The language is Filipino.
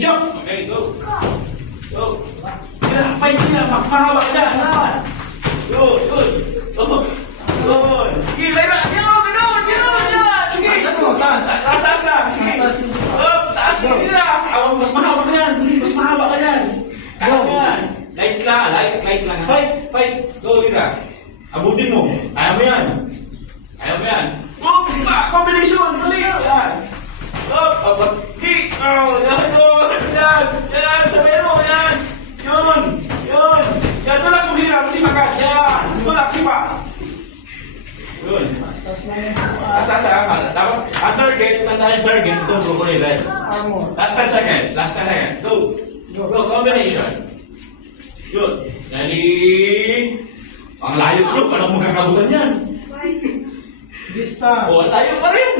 Chok. Okay, go. Go. Kaya, fight nila. Mahaba ka dyan. Good, good. Good. Good. Sige, Lyra. Ganun, ganun, ganun. Yan. Sige. Taas, taas lang. Sige. Taas nila. Mas mahaba ka dyan. Mas mahaba ka dyan. Kaya mo yan. Lights lang. Light lang. Fight. Fight. Go, Lyra. Abutin mo. Ayaw mo yan. Ayaw mo yan. Oh, kasi ba? Combination. Dali. Yan. Kick! Oh, yan. Yan. Sabayan mo. Yan. Yun. Yun. Yan. Ito lang kung hirap. Simagat. Yan. Ito lang. Sipa. Yun. Taas lang. Dapat, ang target, tandaan target. Ito, broccoli red. Last 10 seconds. Last 10 seconds. Go. Go. Combination. Yun. Ready? Ang layo bro. Paano magkakabutan yan? Vista. Oh, tayo pa rin.